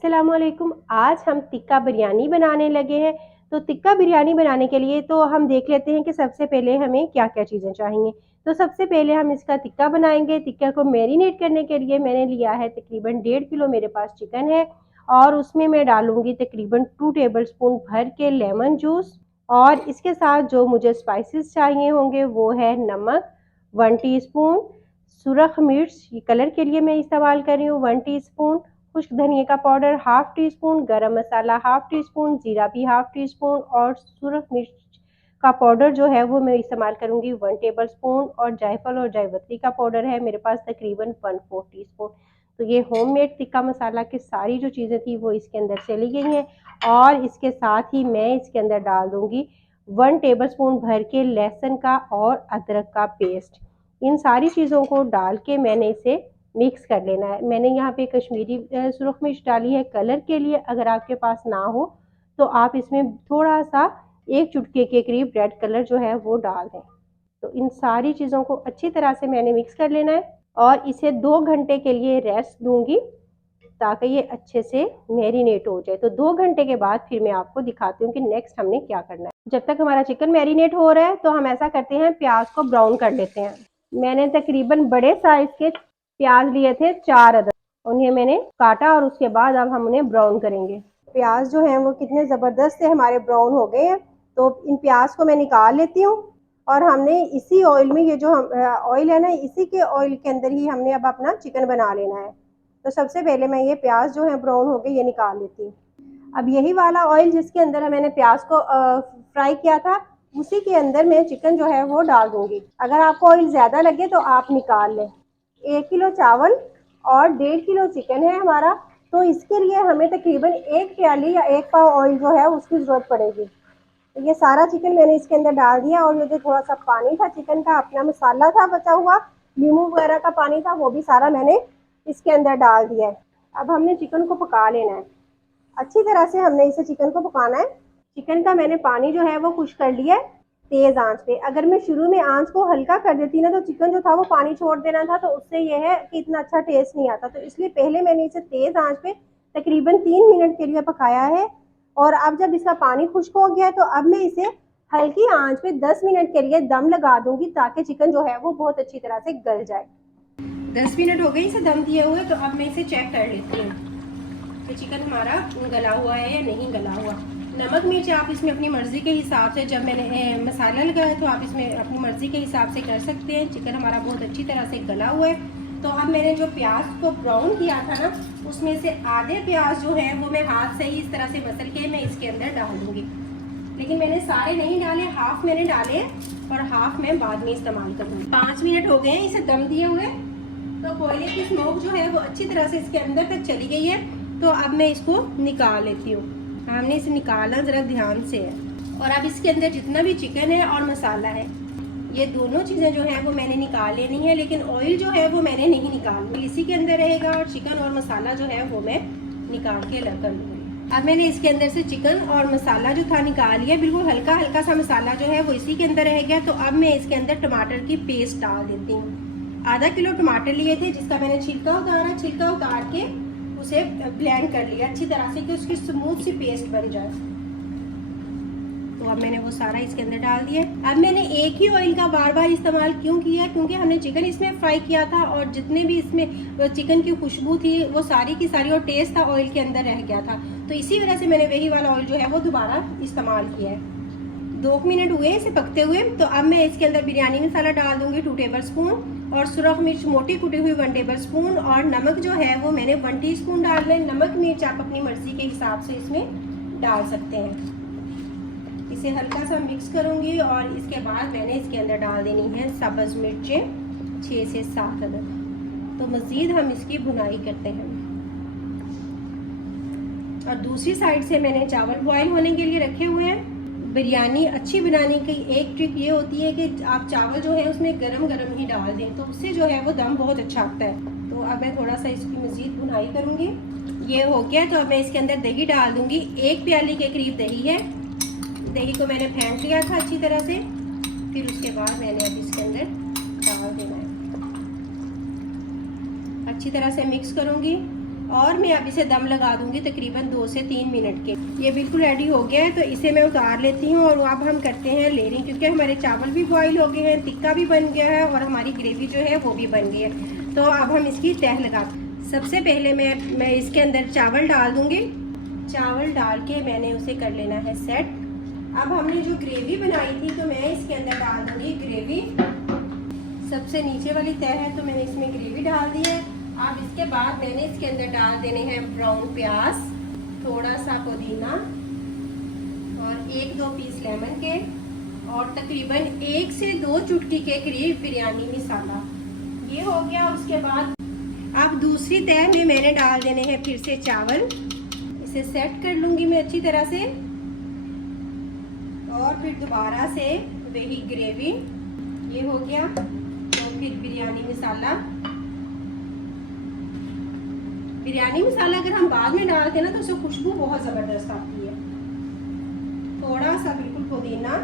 अस्सलामुअलैकुम। आज हम टिक्का बिरयानी बनाने लगे हैं। तो टिक्का बिरयानी बनाने के लिए तो हम देख लेते हैं कि सबसे पहले हमें क्या-क्या चीज़ें चाहिए। तो सबसे पहले हम इसका टिक्का बनाएंगे। टिक्का को मैरिनेट करने के लिए मैंने लिया है तकरीबन 1.5 किलो मेरे पास चिकन है और उसमें मैं डालूंगी तकरीबन 2 टेबलस्पून भर के लेमन जूस। और इसके साथ जो मुझे स्पाइसेस चाहिए होंगे वो है नमक 1 टीस्पून, सुरख मिर्च कलर के लिए मैं इस्तेमाल कर रही हूँ 1 टीस्पून, खुश्क धनिया का पाउडर हाफ टी स्पून, गरम मसाला हाफ टी स्पून, जीरा भी हाफ टी स्पून और सुरख मिर्च का पाउडर जो है वो मैं इस्तेमाल करूंगी 1 टेबल स्पून। और जायफल और जायपत्री का पाउडर है मेरे पास तकरीबन 1/4 टी स्पून। तो ये होममेड टिक्का मसाला की सारी जो चीज़ें थी वो इसके अंदर चली गई हैं। और इसके साथ ही मैं इसके अंदर डाल दूंगी 1 टेबल स्पून भर के लहसुन का और अदरक का पेस्ट। इन सारी चीज़ों को डाल के मैंने इसे मिक्स कर लेना है। मैंने यहाँ पे कश्मीरी सुरख मिर्च डाली है कलर के लिए, अगर आपके पास ना हो तो आप इसमें थोड़ा सा 1 चुटकी के करीब रेड कलर जो है वो डाल दें। तो इन सारी चीज़ों को अच्छी तरह से मैंने मिक्स कर लेना है और इसे 2 घंटे के लिए रेस्ट दूंगी ताकि ये अच्छे से मैरिनेट हो जाए। तो 2 घंटे के बाद फिर मैं आपको दिखाती हूँ कि नेक्स्ट हमने क्या करना है। जब तक हमारा चिकन मैरिनेट हो रहा है तो हम ऐसा करते हैं, प्याज को ब्राउन कर लेते हैं। मैंने तकरीबन बड़े साइज के प्याज लिए थे 4 अदद, उन्हें मैंने काटा और उसके बाद अब हम उन्हें ब्राउन करेंगे। प्याज जो हैं वो कितने ज़बरदस्त से हमारे ब्राउन हो गए हैं। तो इन प्याज को मैं निकाल लेती हूँ और हमने इसी ऑयल में, ये जो ऑयल है ना, इसी के ऑयल के अंदर ही हमने अब अपना चिकन बना लेना है। तो सबसे पहले मैं ये प्याज जो है ब्राउन हो गए ये निकाल लेती हूँ। अब यही वाला ऑयल जिसके अंदर मैंने प्याज को फ्राई किया था उसी के अंदर मैं चिकन जो है वो डाल दूंगी। अगर आपको ऑयल ज़्यादा लगे तो आप निकाल लें। 1 किलो चावल और 1.5 किलो चिकन है हमारा, तो इसके लिए हमें तकरीबन 1 प्याली या 1 पाव ऑयल जो है उसकी ज़रूरत पड़ेगी। तो ये सारा चिकन मैंने इसके अंदर डाल दिया और ये जो थोड़ा सा पानी था चिकन का, अपना मसाला था बचा हुआ, नींबू वगैरह का पानी था, वो भी सारा मैंने इसके अंदर डाल दिया है। अब हमने चिकन को पका लेना है, अच्छी तरह से हमने इसे चिकन को पकाना है। चिकन का मैंने पानी जो है वो खुश कर लिया है तेज़ आंच पे। अगर मैं शुरू में आंच को हल्का कर देती ना तो चिकन जो था वो पानी छोड़ देना था, तो उससे यह है कि इतना अच्छा टेस्ट नहीं आता। तो इसलिए पहले मैंने इसे तेज़ आंच पे तकरीबन 3 मिनट के लिए पकाया है। और अब जब इसका पानी खुश्क हो गया है तो अब मैं इसे हल्की आंच पे 10 मिनट के लिए दम लगा दूंगी ताकि चिकन जो है वो बहुत अच्छी तरह से गल जाए। 10 मिनट हो गए इसे दम दिए हुए, तो अब मैं इसे चेक कर लेती हूँ कि चिकन हमारा गला हुआ है या नहीं गला हुआ। नमक मिर्च आप इसमें अपनी मर्ज़ी के हिसाब से, जब मैंने मसाला लगाया तो आप इसमें अपनी मर्ज़ी के हिसाब से कर सकते हैं। चिकन हमारा बहुत अच्छी तरह से गला हुआ है। तो अब मैंने जो प्याज को ब्राउन किया था ना, उसमें से आधे प्याज जो है वो मैं हाथ से ही इस तरह से मसल के मैं इसके अंदर डाल दूँगी। लेकिन मैंने सारे नहीं डाले, हाफ मैंने डाले और हाफ मैं बाद में इस्तेमाल करूँगी। 5 मिनट हो गए हैं इसे दम दिए हुए, तो कोयले की स्मोक जो है वो अच्छी तरह से इसके अंदर तक चली गई है। तो अब मैं इसको निकाल लेती हूँ। हमने इसे निकालना ज़रा ध्यान से है। और अब इसके अंदर जितना भी चिकन है और मसाला है, ये दोनों चीज़ें जो है वो मैंने निकाल लेनी है, लेकिन ऑयल जो है वो मैंने नहीं निकालना, इसी के अंदर रहेगा। और चिकन और मसाला जो है वो मैं निकाल के अलग कर लूँगी। अब मैंने इसके अंदर से चिकन और मसाला जो था निकाल लिया, बिल्कुल हल्का हल्का सा मसाला जो है वो इसी के अंदर रह गया। तो अब मैं इसके अंदर टमाटर की पेस्ट डाल देती हूँ। आधा किलो टमाटर लिए थे जिसका मैंने छिलका उतारा, छिलका उतार के उसे ब्लेंड कर लिया अच्छी तरह से कि उसकी स्मूथ सी पेस्ट बन जाए। तो अब मैंने वो सारा इसके अंदर डाल दिया। अब मैंने एक ही ऑयल का बार बार इस्तेमाल क्यों किया, क्योंकि हमने चिकन इसमें फ्राई किया था और जितने भी इसमें चिकन की खुशबू थी वो सारी की सारी, और टेस्ट था ऑयल के अंदर रह गया था। तो इसी वजह से मैंने वही वाला ऑयल जो है वो दोबारा इस्तेमाल किया है। 2 मिनट हुए इसे पकते हुए। तो अब मैं इसके अंदर बिरयानी मसाला डाल दूंगी 2 टेबल स्पून, और सुरख मिर्च मोटी कुटी हुई 1 टेबल स्पून, और नमक जो है वो मैंने 1 टीस्पून डाल लें। नमक मिर्च आप अपनी मर्जी के हिसाब से इसमें डाल सकते हैं। इसे हल्का सा मिक्स करूंगी और इसके बाद मैंने इसके अंदर डाल देनी है सब्ज़ मिर्चें 6 से 7 अदद। तो मज़ीद हम इसकी भुनाई करते हैं। और दूसरी साइड से मैंने चावल बॉयल होने के लिए रखे हुए हैं। बिरयानी अच्छी बनाने की एक ट्रिक ये होती है कि आप चावल जो है उसमें गरम गरम ही डाल दें, तो उससे जो है वो दम बहुत अच्छा आता है। तो अब मैं थोड़ा सा इसकी मज़ीद भुनाई करूँगी। ये हो गया तो अब मैं इसके अंदर दही डाल दूँगी। 1 प्याली के करीब दही है। दही को मैंने फेंट लिया था अच्छी तरह से। फिर उसके बाद मैंने अब इसके अंदर डाल देना है, अच्छी तरह से मिक्स करूँगी। और मैं अब इसे दम लगा दूंगी तकरीबन 2 से 3 मिनट के। ये बिल्कुल रेडी हो गया है, तो इसे मैं उतार लेती हूँ और अब हम करते हैं लेयरिंग, क्योंकि हमारे चावल भी बॉईल हो गए हैं, टिक्का भी बन गया है और हमारी ग्रेवी जो है वो भी बन गई है। तो अब हम इसकी तह लगा, सबसे पहले मैं इसके अंदर चावल डाल दूँगी। चावल डाल के मैंने उसे कर लेना है सेट। अब हमने जो ग्रेवी बनाई थी तो मैं इसके अंदर डाल दूँगी ग्रेवी। सबसे नीचे वाली तह है तो मैंने इसमें ग्रेवी डाल दी है। अब इसके बाद मैंने इसके अंदर डाल देने हैं ब्राउन प्याज, थोड़ा सा पुदीना और 1-2 पीस लेमन के और तकरीबन 1 से 2 चुटकी के करीब बिरयानी मसाला। ये हो गया। उसके बाद अब दूसरी तह में मैंने डाल देने हैं फिर से चावल। इसे सेट कर लूँगी मैं अच्छी तरह से और फिर दोबारा से वही ग्रेवी। ये हो गया। तो फिर बिरयानी मसाला अगर हम बाद में डालते हैं ना तो उससे खुशबू बहुत ज़बरदस्त आती है। थोड़ा सा बिल्कुल पुदीना,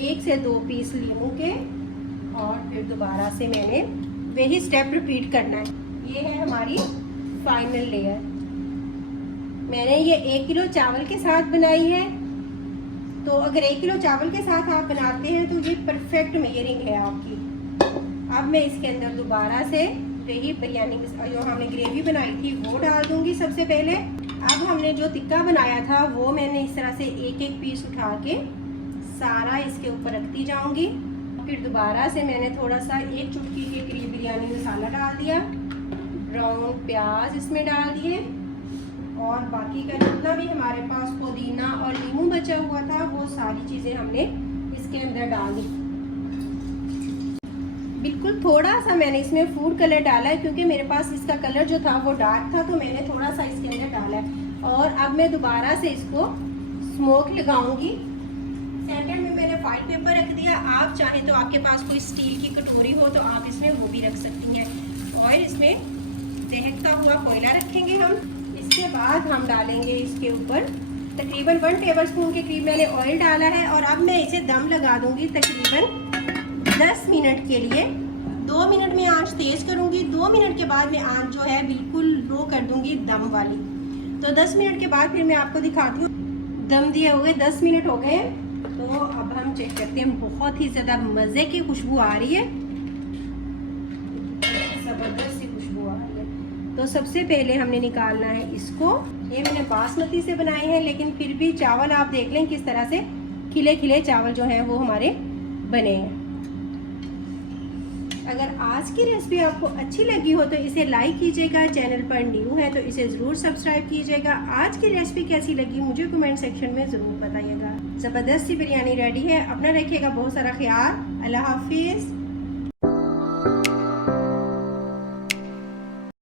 1 से 2 पीस लीमू के और फिर दोबारा से मैंने वही स्टेप रिपीट करना है। ये है हमारी फाइनल लेयर। मैंने ये 1 किलो चावल के साथ बनाई है, तो अगर 1 किलो चावल के साथ आप बनाते हैं तो ये परफेक्ट मेजरिंग है आपकी। अब मैं इसके अंदर दोबारा से वही बिरयानी जो हमने ग्रेवी बनाई थी वो डाल दूंगी सबसे पहले। अब हमने जो टिक्का बनाया था वो मैंने इस तरह से 1-1 पीस उठा के सारा इसके ऊपर रखती जाऊंगी। फिर दोबारा से मैंने थोड़ा सा 1 चुटकी के करीब बिरयानी मसाला डाल दिया, ब्राउन प्याज इसमें डाल दिए और बाकी का जितना भी हमारे पास पुदीना और नींबू बचा हुआ था वो सारी चीज़ें हमने इसके अंदर डाल दी। बिल्कुल थोड़ा सा मैंने इसमें फूड कलर डाला है, क्योंकि मेरे पास इसका कलर जो था वो डार्क था, तो मैंने थोड़ा सा इसके अंदर डाला है। और अब मैं दोबारा से इसको स्मोक लगाऊंगी। सेंटर में मैंने फाइल पेपर रख दिया। आप चाहें तो आपके पास कोई स्टील की कटोरी हो तो आप इसमें वो भी रख सकती हैं। ऑयल इसमें दहकता हुआ कोयला रखेंगे हम। इसके बाद हम डालेंगे इसके ऊपर तकरीबन 1 टेबलस्पून के करीब मैंने ऑयल डाला है और अब मैं इसे दम लगा दूंगी तकरीबन 10 मिनट के लिए। 2 मिनट में आंच तेज़ करूंगी। 2 मिनट के बाद मैं आंच जो है बिल्कुल लो कर दूंगी दम वाली। तो 10 मिनट के बाद फिर मैं आपको दिखाती हूँ। दम दिए हुए 10 मिनट हो गए, तो अब हम चेक करते हैं। बहुत ही ज़्यादा मज़े की खुशबू आ रही है, ज़बरदस्त सी खुशबू आ रही है। तो सबसे पहले हमने निकालना है इसको। ये मैंने बासमती से बनाए हैं, लेकिन फिर भी चावल आप देख लें किस तरह से खिले खिले चावल जो हैं वो हमारे बने हैं। अगर आज की रेसिपी आपको अच्छी लगी हो तो इसे लाइक कीजिएगा। चैनल पर न्यू है तो इसे ज़रूर सब्सक्राइब कीजिएगा। आज की रेसिपी कैसी लगी मुझे कमेंट सेक्शन में ज़रूर बताइएगा। ज़बरदस्त सी बिरयानी रेडी है। अपना रखिएगा बहुत सारा ख्याल। अल्लाह हाफिज़।